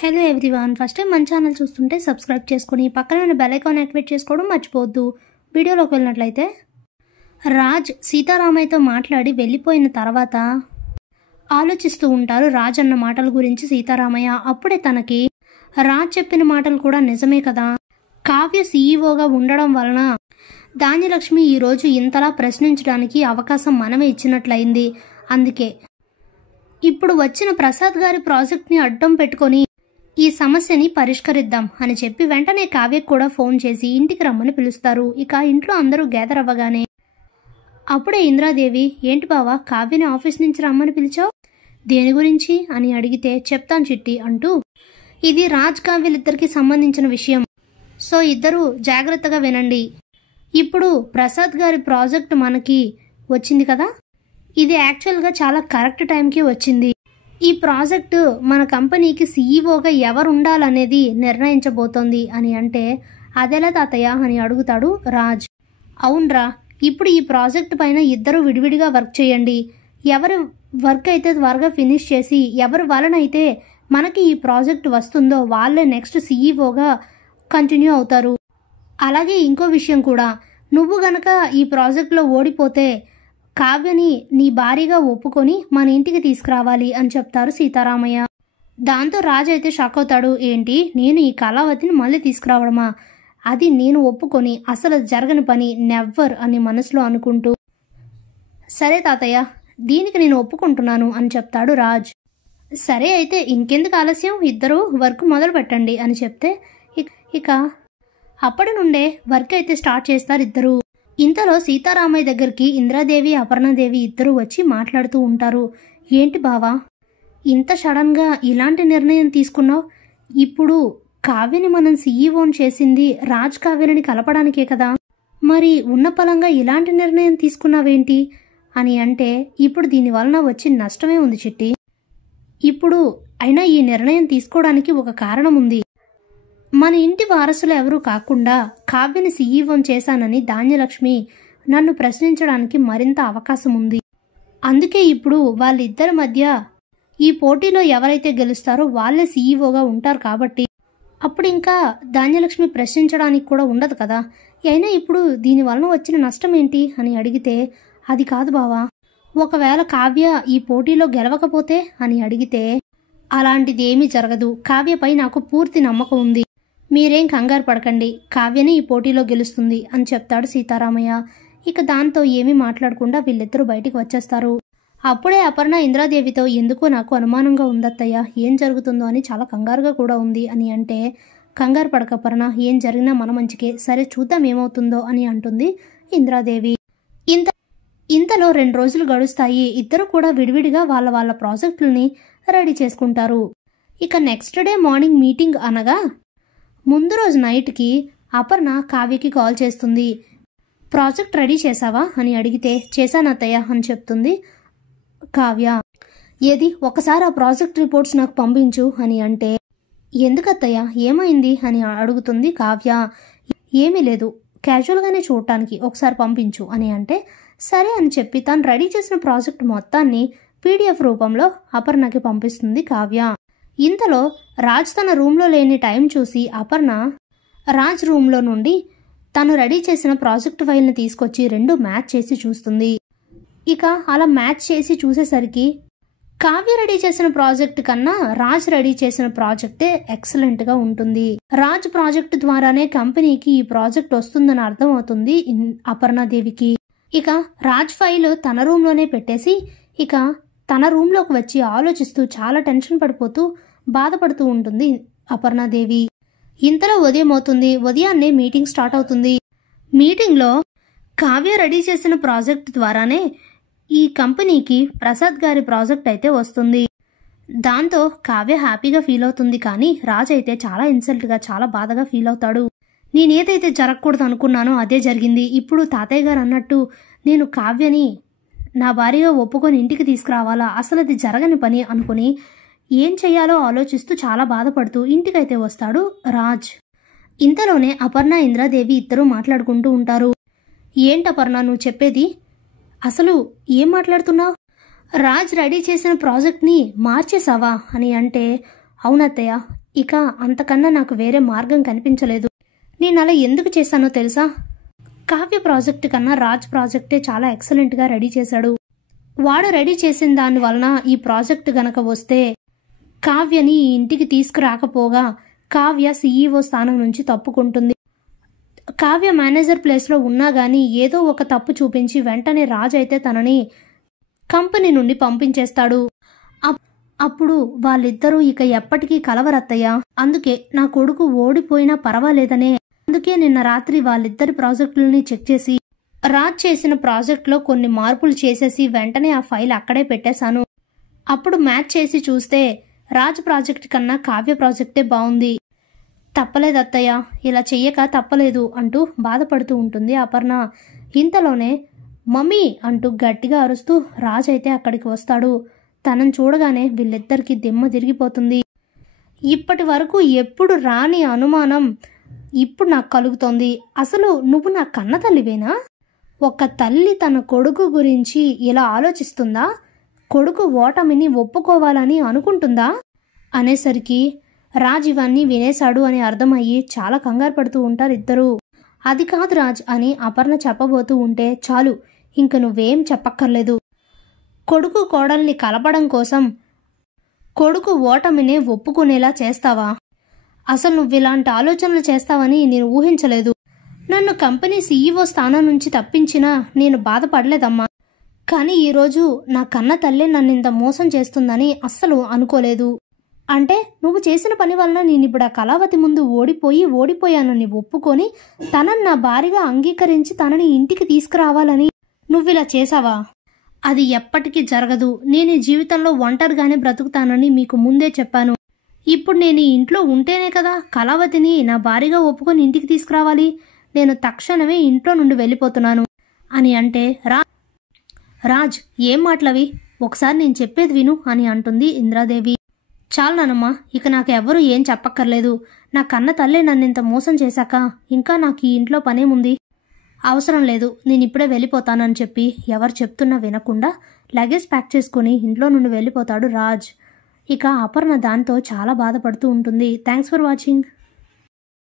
Hello everyone, first time మన channel చూస్తుంటే subscribe చేసుకొని పక్కనే ఉన్న బెల్ ఐకాన్ యాక్టివేట్ చేసుకోవడం మర్చిపోవద్దు. వీడియోలోకి వెళ్ళినట్లయితే రాజ్ సీతారామయ్యతో మాట్లాడి వెళ్ళిపోయిన తర్వాత ఆలోచిస్తూ ఉంటారు రాజ్ అన్న మాటల గురించి సీతారామయ్య. అప్పుడే తనకి రాజ్ చెప్పిన మాటలు కూడా నిజమే కదా, కావ్య సీఈఓగా ఉండడం వలన ధాన్యలక్ష్మి ఈరోజు ఇంతలా ప్రశ్నించడానికి అవకాశం మనమే ఇచ్చినట్లయింది. అందుకే ఇప్పుడు వచ్చిన ప్రసాద్ గారి ప్రాజెక్ట్ని అడ్డం పెట్టుకొని ఈ సమస్యని పరిష్కరిద్దాం అని చెప్పి వెంటనే కావ్యకు కూడా ఫోన్ చేసి ఇంటికి రమ్మని పిలుస్తారు. ఇక ఇంట్లో అందరూ గ్యాదర్ అవ్వగానే అప్పుడే ఇంద్రాదేవి, ఏంటి బావా కావ్యని ఆఫీస్ నుంచి రమ్మని పిలిచావు, దేని గురించి అని అడిగితే చెప్తాను చిట్టి అంటూ, ఇది రాజ్ కావ్యలిద్దరికి సంబంధించిన విషయం, సో ఇద్దరూ జాగ్రత్తగా వినండి. ఇప్పుడు ప్రసాద్ గారి ప్రాజెక్ట్ మనకి వచ్చింది కదా, ఇది యాక్చువల్గా చాలా కరెక్ట్ టైంకి వచ్చింది. ఈ ప్రాజెక్టు మన కంపెనీకి సీఈఓగా ఎవరు ఉండాలనేది నిర్ణయించబోతోంది అని అంటే, అదెలా తాతయ్య అని అడుగుతాడు రాజ్. అవునరా, ఇప్పుడు ఈ ప్రాజెక్ట్ పైన ఇద్దరు విడివిడిగా వర్క్ చేయండి. ఎవరు వర్క్ అయితే త్వరగా ఫినిష్ చేసి ఎవరి వలన అయితే మనకి ఈ ప్రాజెక్ట్ వస్తుందో వాళ్ళే నెక్స్ట్ సీఈఓగా కంటిన్యూ అవుతారు. అలాగే ఇంకో విషయం కూడా, నువ్వు గనక ఈ ప్రాజెక్ట్లో ఓడిపోతే కావ్యని నీ భారీగా ఒప్పుకొని మన ఇంటికి తీసుకురావాలి అని చెప్తారు సీతారామయ్య. దాంతో రాజు అయితే షాక్ అవుతాడు. ఏంటి, నేను ఈ కళావతిని మళ్ళీ తీసుకురావడమా, అది నేను ఒప్పుకొని అసలు జరగని పని, నెవ్వర్ అని మనసులో అనుకుంటూ, సరే తాతయ్య దీనికి నేను ఒప్పుకుంటున్నాను అని చెప్తాడు రాజ్. సరే అయితే ఇంకెందుకు ఆలస్యం, ఇద్దరు వర్క్ మొదలు పెట్టండి అని చెప్తే ఇక అప్పటి నుండే వర్క్ అయితే స్టార్ట్ చేస్తారు ఇద్దరు. ఇంతలో సీతారామయ్య దగ్గరికి ఇంద్రాదేవి అపర్ణాదేవి ఇద్దరు వచ్చి మాట్లాడుతూ ఉంటారు. ఏంటి బావా ఇంత సడన్గా ఇలాంటి నిర్ణయం తీసుకున్నావు, ఇప్పుడు కావ్యని మనం సీఈఓని చేసింది రాజ్ కావ్యని కలపడానికే కదా, మరి ఉన్న పలంగా ఇలాంటి నిర్ణయం తీసుకున్నావేంటి అని అంటే, ఇప్పుడు దీనివలన వచ్చి నష్టమే ఉంది చిట్టి. ఇప్పుడు అయినా ఈ నిర్ణయం తీసుకోవడానికి ఒక కారణం ఉంది. మన ఇంటి వారసులు ఎవరూ కాకుండా కావ్యని సీఈఓని చేశానని ధాన్యలక్ష్మి నన్ను ప్రశ్నించడానికి మరింత అవకాశం ఉంది. అందుకే ఇప్పుడు వాళ్ళిద్దరి మధ్య ఈ పోటీలో ఎవరైతే గెలుస్తారో వాళ్ళే సీఈఓగా ఉంటారు. కాబట్టి అప్పుడు ఇంకా ధాన్యలక్ష్మి ప్రశ్నించడానికి కూడా ఉండదు కదా. అయినా ఇప్పుడు దీనివలన వచ్చిన నష్టం ఏంటి అని అడిగితే, అది కాదు బావా, ఒకవేళ కావ్య ఈ పోటీలో గెలవకపోతే అని అడిగితే, అలాంటిది ఏమీ జరగదు, కావ్యపై నాకు పూర్తి నమ్మకం ఉంది, మీరేం కంగారు పడకండి, కావ్యని ఈ పోటీలో గెలుస్తుంది అని చెప్తాడు సీతారామయ్య. ఇక దాంతో ఏమీ మాట్లాడకుండా వీళ్ళిద్దరూ బయటికి వచ్చేస్తారు. అప్పుడే అపర్ణ ఇంద్రాదేవితో, ఎందుకో నాకు అనుమానంగా ఉందత్తయ్య, ఏం జరుగుతుందో అని చాలా కంగారుగా కూడా ఉంది అని అంటే, కంగారు పడక అపర్ణ, ఏం జరిగినా మన మంచికే, సరే చూద్దాం ఏమవుతుందో అని అంటుంది ఇంద్రాదేవి. ఇంతలో 2 రోజులు గడుస్తాయి. ఇద్దరు కూడా విడివిడిగా వాళ్ళ వాళ్ళ ప్రాజెక్టులని రెడీ చేసుకుంటారు. ఇక నెక్స్ట్ డే మార్నింగ్ మీటింగ్ అనగా ముందు రోజు నైట్కి అపర్ణ కావ్యకి కాల్ చేస్తుంది. ప్రాజెక్ట్ రెడీ చేసావా అని అడిగితే, చేశానత్తయ్య అని చెప్తుంది కావ్య. ఏది ఒకసారి ఆ ప్రాజెక్ట్ రిపోర్ట్స్ నాకు పంపించు అని అంటే, ఎందుకత్తయ్య ఏమైంది అని అడుగుతుంది కావ్య. ఏమీ లేదు, క్యాజువల్గానే చూడటానికి ఒకసారి పంపించు అని అంటే, సరే అని చెప్పి తను రెడీ చేసిన ప్రాజెక్ట్ మొత్తాన్ని పీడిఎఫ్ రూపంలో అపర్ణకి పంపిస్తుంది కావ్య. ఇంతలో రాజ్ తన రూమ్లో లేని టైం చూసి అపర్ణ రాజ్ రూమ్లో నుండి తను రెడీ చేసిన ప్రాజెక్ట్ ఫైల్ని తీసుకొచ్చి 2 మ్యాచ్ చేసి చూస్తుంది. ఇక అలా మ్యాచ్ చేసి చూసేసరికి కావ్య రెడీ చేసిన ప్రాజెక్ట్ కన్నా రాజ్ రెడీ చేసిన ప్రాజెక్టే ఎక్సలెంట్గా ఉంటుంది. రాజ్ ప్రాజెక్ట్ ద్వారానే కంపెనీకి ఈ ప్రాజెక్ట్ వస్తుందని అర్థం అవుతుంది అపర్ణాదేవికి. ఇక రాజ్ ఫైల్ తన రూమ్లోనే పెట్టేసి ఇక తన రూమ్లోకి వచ్చి ఆలోచిస్తూ చాలా టెన్షన్ పడిపోతూ బాధపడుతూ ఉంటుంది అపర్ణాదేవి. ఇంతలో ఉదయం అవుతుంది. ఉదయాన్నే మీటింగ్ స్టార్ట్ అవుతుంది. మీటింగ్లో కావ్య రెడీ చేసిన ప్రాజెక్ట్ ద్వారానే ఈ కంపెనీకి ప్రసాద్ గారి ప్రాజెక్ట్ అయితే వస్తుంది. దాంతో కావ్య హ్యాపీగా ఫీల్ అవుతుంది. కానీ రాజ్ అయితే చాలా ఇన్సల్ట్గా, చాలా బాధగా ఫీల్ అవుతాడు. నేనేదైతే జరగకూడదు అనుకున్నానో అదే జరిగింది. ఇప్పుడు తాతయ్య గారు అన్నట్టు నేను కావ్యని నా భార్యగా ఒప్పుకొని ఇంటికి తీసుకురావాలా, అసలు అది జరగని పని అనుకుని ఏం చెయ్యాలో ఆలోచిస్తూ చాలా బాధపడుతూ ఇంటికైతే వస్తాడు రాజ్. ఇంతలోనే అపర్ణ ఇంద్రాదేవి ఇద్దరూ మాట్లాడుకుంటూ ఉంటారు. ఏంటపర్ణ నువ్వు చెప్పేది, అసలు ఏం మాట్లాడుతున్నావు, రాజ్ రెడీ చేసిన ప్రాజెక్ట్ని మార్చేసావా అని అంటే, అవునత్తయ్య ఇక అంతకన్నా నాకు వేరే మార్గం కనిపించలేదు. నేను అలా ఎందుకు చేశానో తెలుసా? కావ్య ప్రాజెక్ట్ కన్నా రాజ్ ప్రాజెక్టే చాలా ఎక్సలెంట్గా రెడీ చేశాడు. వాడు రెడీ చేసిన దాని వలన ఈ ప్రాజెక్ట్ గనక వస్తే కావ్యని ఈ ఇంటికి తీసుకురాకపోగా కావ్య CEO స్థానం నుంచి తప్పుకుంటుంది. కావ్య మేనేజర్ ప్లేస్లో ఉన్నా గానీ ఏదో ఒక తప్పు చూపించి వెంటనే రాజ్ అయితే తనని కంపెనీ నుండి పంపించేస్తాడు. అప్పుడు వాళ్ళిద్దరూ ఇక ఎప్పటికీ కలవరత్తయ్యా. అందుకే నా కొడుకు ఓడిపోయినా పర్వాలేదనే అందుకే నిన్న రాత్రి వాళ్ళిద్దరి ప్రాజెక్టులని చెక్ చేసి రాజ్ చేసిన ప్రాజెక్ట్లో కొన్ని మార్పులు చేసేసి వెంటనే ఆ ఫైల్ అక్కడే పెట్టేశాను. అప్పుడు మ్యాచ్ చేసి చూస్తే రాజ్ ప్రాజెక్ట్ కన్నా కావ్య ప్రాజెక్టే బాగుంది. తప్పలేదత్తయ్య, ఇలా చెయ్యక తప్పలేదు అంటూ బాధపడుతూ ఉంటుంది అపర్ణ. ఇంతలోనే మమ్మీ అంటూ గట్టిగా అరుస్తూ రాజ్ అయితే అక్కడికి వస్తాడు. తనను చూడగానే వీళ్ళిద్దరికీ దిమ్మ తిరిగిపోతుంది. ఇప్పటి వరకు ఎప్పుడు రాని అనుమానం ఇప్పుడు నాకు కలుగుతోంది. అసలు నువ్వు నా కన్న తల్లివేనా? ఒక తల్లి తన కొడుకు గురించి ఇలా ఆలోచిస్తుందా? కొడుకు ఓటమిని ఒప్పుకోవాలని అనుకుంటుందా అనేసరికి రాజ్ ఇవన్నీ వినేశాడు అని అర్థమయ్యి చాలా కంగారు పడుతూ ఉంటారు ఇద్దరు. అది కాదు రాజ్ అని అపర్ణ చెప్పబోతూ ఉంటే చాలు, ఇంక నువ్వేం చెప్పక్కర్లేదు. కొడుకు కోడల్ని కలపడం కోసం కొడుకు ఓటమినే ఒప్పుకునేలా చేస్తావా? అసలు నువ్విలాంటి ఆలోచనలు చేస్తావని నేను ఊహించలేదు. నన్ను కంపెనీ CEO స్థానం నుంచి తప్పించినా నేను బాధపడలేదమ్మా. కానీ ఈరోజు నా కన్న తల్లే నన్నింత మోసం చేస్తుందని అస్సలు అనుకోలేదు. అంటే నువ్వు చేసిన పని వలన నేనిప్పుడు ఆ కళావతి ముందు ఓడిపోయానని ఒప్పుకొని తనని నా భార్యగా అంగీకరించి తనని ఇంటికి తీసుకురావాలని నువ్విలా చేశావా? అది ఎప్పటికీ జరగదు. నేను ఈ జీవితంలో ఒంటరిగానే బ్రతుకుతానని మీకు ముందే చెప్పాను. ఇప్పుడు నేను ఈ ఇంట్లో ఉంటేనే కదా కళావతిని నా భార్యగా ఒప్పుకొని ఇంటికి తీసుకురావాలి. నేను తక్షణమే ఇంట్లో నుండి వెళ్ళిపోతున్నాను అని అంటే రాజ్ ఏం మాటలవి, ఒకసారి నేను చెప్పేది విను అని అంటుంది ఇంద్రాదేవి. చాలు నానమ్మా, ఇక నాకు ఎవరూ ఏం చెప్పక్కర్లేదు. నా కన్న తల్లే నన్నింత మోసం చేశాక ఇంకా నాకు ఈ ఇంట్లో పనేముంది? అవసరం లేదు, నేను ఇప్పుడే వెళ్ళిపోతానని చెప్పి ఎవరు చెప్తున్నా వినకుండా లగేజ్ ప్యాక్ చేసుకుని ఇంట్లో నుండి వెళ్ళిపోతాడు రాజ్. ఇక అపర్ణ దాంతో చాలా బాధపడుతూ ఉంటుంది. Thanks for watching.